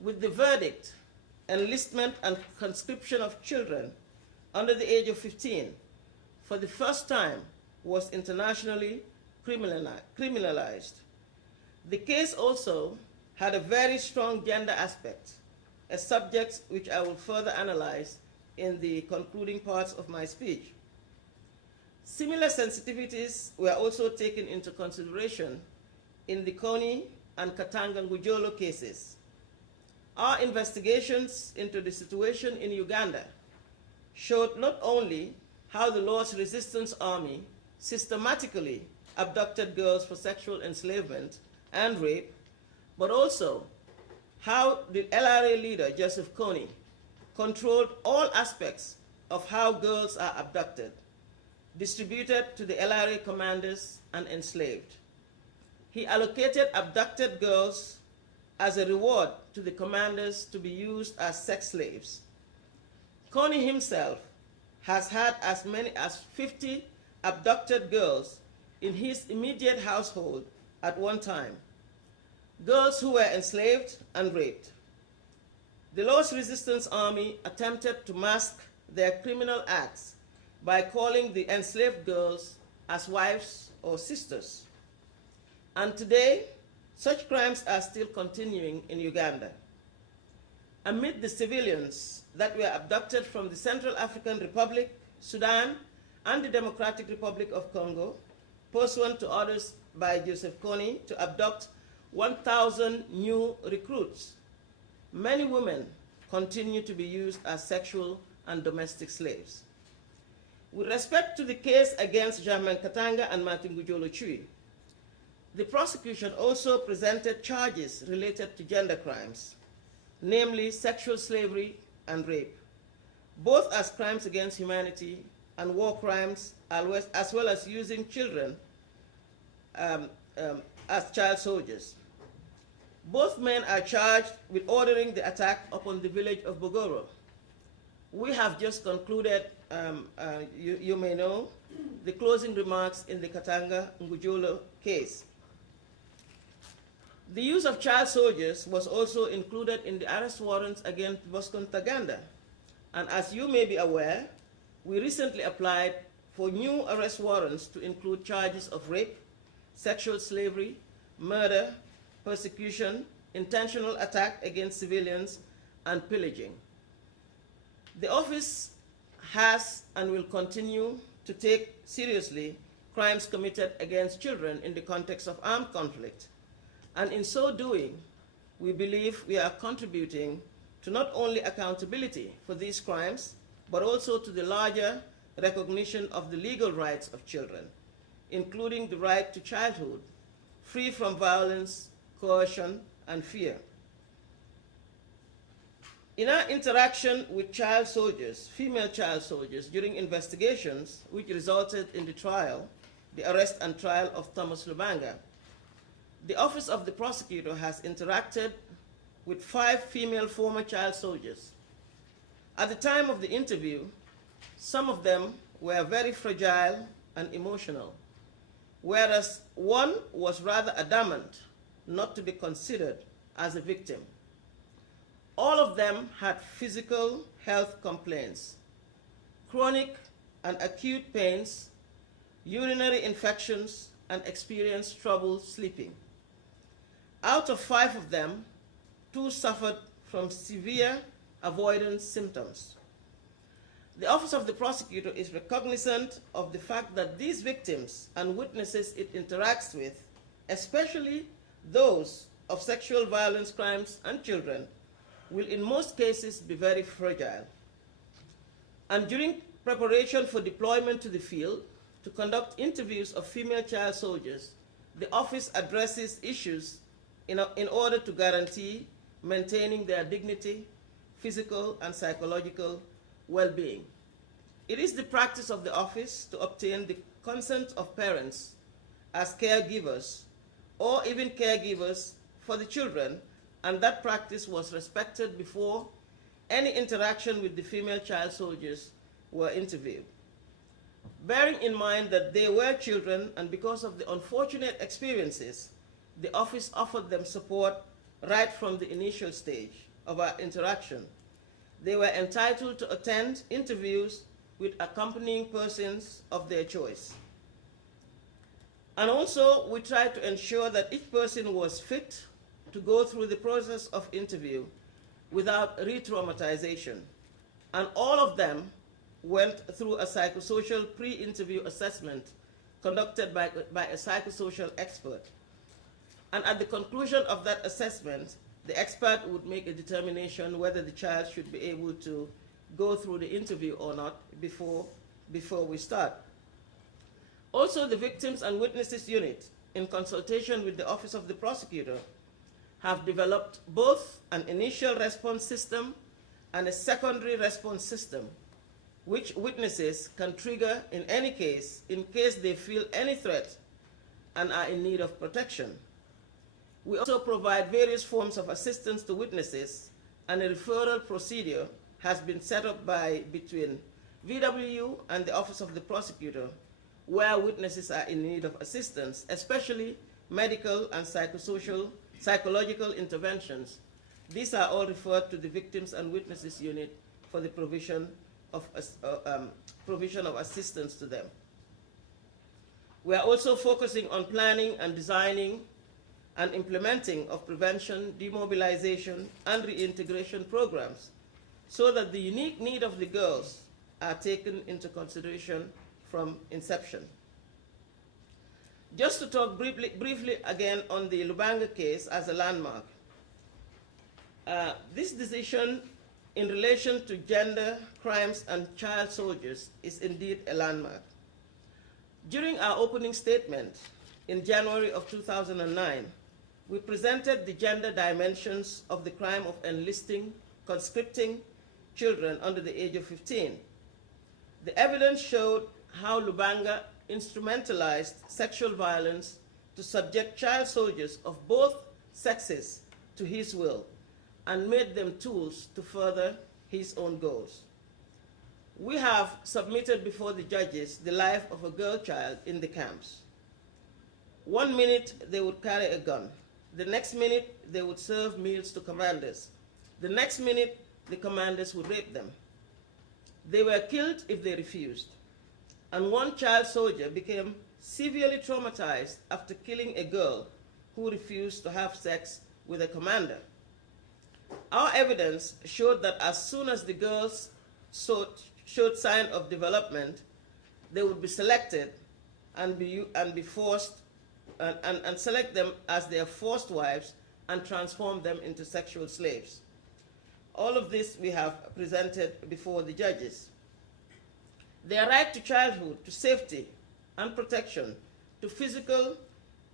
With the verdict, enlistment and conscription of children under the age of 15 for the first time was internationally criminalized. The case also had a very strong gender aspect, a subject which I will further analyze in the concluding parts of my speech. Similar sensitivities were also taken into consideration in the Kony and Katanga Ngujolo cases. Our investigations into the situation in Uganda showed not only how the Lord's Resistance Army systematically abducted girls for sexual enslavement and rape, but also how the LRA leader, Joseph Kony, controlled all aspects of how girls are abducted, distributed to the LRA commanders, and enslaved. He allocated abducted girls as a reward to the commanders to be used as sex slaves. Kony himself has had as many as 50 abducted girls in his immediate household at one time, girls who were enslaved and raped. The Lord's Resistance Army attempted to mask their criminal acts by calling the enslaved girls as wives or sisters. And today, such crimes are still continuing in Uganda. Amid the civilians that were abducted from the Central African Republic, Sudan, and the Democratic Republic of Congo, pursuant to orders by Joseph Kony to abduct 1,000 new recruits, many women continue to be used as sexual and domestic slaves. With respect to the case against Germain Katanga and Martin Gujolo Chui, the prosecution also presented charges related to gender crimes, namely sexual slavery and rape, both as crimes against humanity and war crimes, as well as using children as child soldiers. Both men are charged with ordering the attack upon the village of Bogoro. We have just concluded, you may know, the closing remarks in the Katanga Ngujolo case. The use of child soldiers was also included in the arrest warrants against Bosco Ntaganda. And as you may be aware, we recently applied for new arrest warrants to include charges of rape, sexual slavery, murder, persecution, intentional attack against civilians, and pillaging. The office has and will continue to take seriously crimes committed against children in the context of armed conflict. And in so doing, we believe we are contributing to not only accountability for these crimes, but also to the larger recognition of the legal rights of children, including the right to childhood, free from violence, coercion, and fear. In our interaction with child soldiers, female child soldiers, during investigations which resulted in the trial, the arrest and trial of Thomas Lubanga, the Office of the Prosecutor has interacted with 5 female former child soldiers. At the time of the interview, some of them were very fragile and emotional, whereas one was rather adamant not to be considered as a victim. All of them had physical health complaints, chronic and acute pains, urinary infections, and experienced trouble sleeping. Out of 5 of them, 2 suffered from severe avoidance symptoms. The Office of the Prosecutor is cognizant of the fact that these victims and witnesses it interacts with, especially those of sexual violence crimes and children, will in most cases be very fragile. And during preparation for deployment to the field, to conduct interviews of female child soldiers, the office addresses issues in order to guarantee maintaining their dignity, physical and psychological well-being. It is the practice of the office to obtain the consent of parents as caregivers or even caregivers for the children, and that practice was respected before any interaction with the female child soldiers were interviewed. Bearing in mind that they were children, and because of the unfortunate experiences, the office offered them support right from the initial stage. of our interaction. They were entitled to attend interviews with accompanying persons of their choice. And also, we tried to ensure that each person was fit to go through the process of interview without re-traumatization. And all of them went through a psychosocial pre-interview assessment conducted by a psychosocial expert. And at the conclusion of that assessment, the expert would make a determination whether the child should be able to go through the interview or not before we start. Also, the Victims and Witnesses Unit, in consultation with the Office of the Prosecutor, have developed both an initial response system and a secondary response system, which witnesses can trigger in any case, in case they feel any threat and are in need of protection. We also provide various forms of assistance to witnesses, and a referral procedure has been set up between VWU and the Office of the Prosecutor, where witnesses are in need of assistance, especially medical and psychological interventions. These are all referred to the Victims and Witnesses Unit for the provision of assistance to them. We are also focusing on planning and designing and implementing of prevention, demobilization, and reintegration programs so that the unique need of the girls are taken into consideration from inception. Just to talk briefly again on the Lubanga case as a landmark. This decision in relation to gender, crimes, and child soldiers is indeed a landmark. During our opening statement in January of 2009, we presented the gender dimensions of the crime of enlisting, conscripting children under the age of 15. The evidence showed how Lubanga instrumentalized sexual violence to subject child soldiers of both sexes to his will and made them tools to further his own goals. We have submitted before the judges the life of a girl child in the camps. 1 minute they would carry a gun. The next minute they would serve meals to commanders. The next minute the commanders would rape them. They were killed if they refused. And one child soldier became severely traumatized after killing a girl who refused to have sex with a commander. Our evidence showed that as soon as the girls showed sign of development, they would be selected and be forced and select them as their forced wives and transform them into sexual slaves. All of this we have presented before the judges. Their right to childhood, to safety and protection, to physical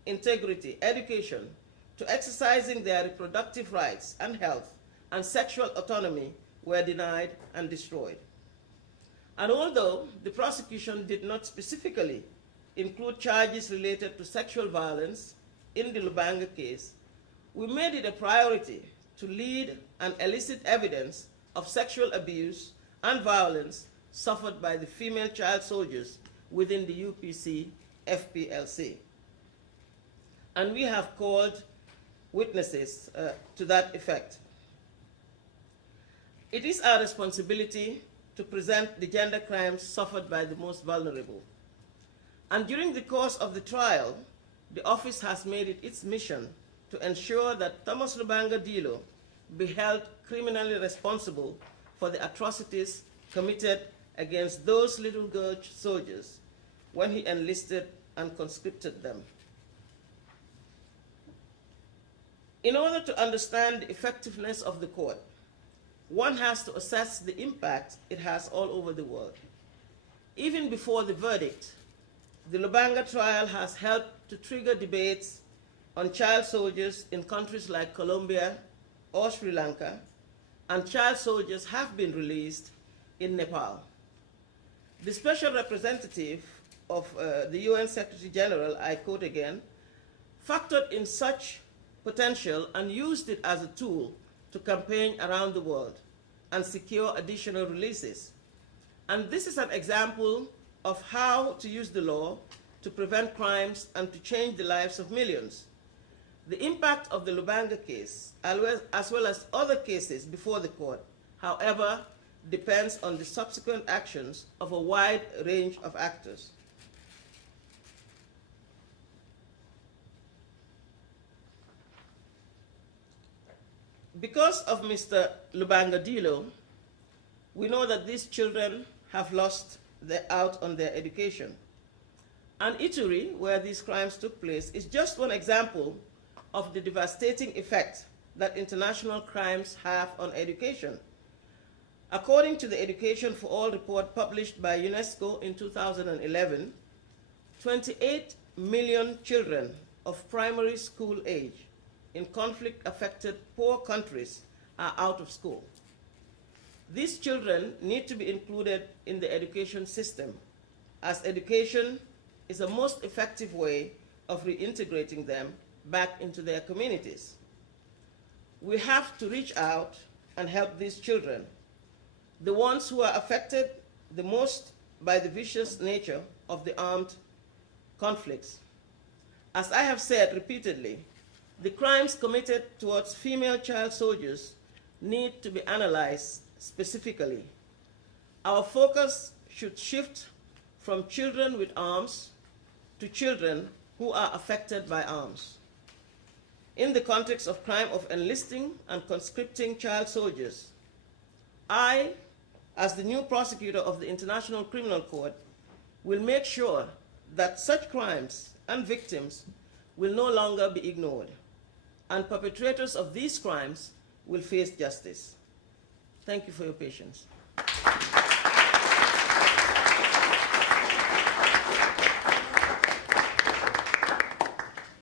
integrity, education, to exercising their reproductive rights and health and sexual autonomy were denied and destroyed. And although the prosecution did not specifically include charges related to sexual violence in the Lubanga case, we made it a priority to lead and elicit evidence of sexual abuse and violence suffered by the female child soldiers within the UPC FPLC. And we have called witnesses to that effect. It is our responsibility to present the gender crimes suffered by the most vulnerable. And during the course of the trial, the office has made it its mission to ensure that Thomas Lubanga Dilo be held criminally responsible for the atrocities committed against those little girl soldiers when he enlisted and conscripted them. In order to understand the effectiveness of the court, one has to assess the impact it has all over the world. Even before the verdict, the Lubanga trial has helped to trigger debates on child soldiers in countries like Colombia or Sri Lanka, and child soldiers have been released in Nepal. The special representative of the UN Secretary General, I quote again, factored in such potential and used it as a tool to campaign around the world and secure additional releases. And this is an example of how to use the law to prevent crimes and to change the lives of millions. The impact of the Lubanga case, as well as other cases before the court, however, depends on the subsequent actions of a wide range of actors. Because of Mr. Lubanga Dilo, we know that these children have lost out on their education. And Ituri, where these crimes took place, is just one example of the devastating effect that international crimes have on education. According to the Education for All report published by UNESCO in 2011, 28 million children of primary school age in conflict-affected poor countries are out of school. These children need to be included in the education system, as education is the most effective way of reintegrating them back into their communities. We have to reach out and help these children, the ones who are affected the most by the vicious nature of the armed conflicts. As I have said repeatedly, the crimes committed towards female child soldiers need to be analyzed specifically. Our focus should shift from children with arms to children who are affected by arms. In the context of crime of enlisting and conscripting child soldiers, I, as the new prosecutor of the International Criminal Court, will make sure that such crimes and victims will no longer be ignored, and perpetrators of these crimes will face justice. Thank you for your patience.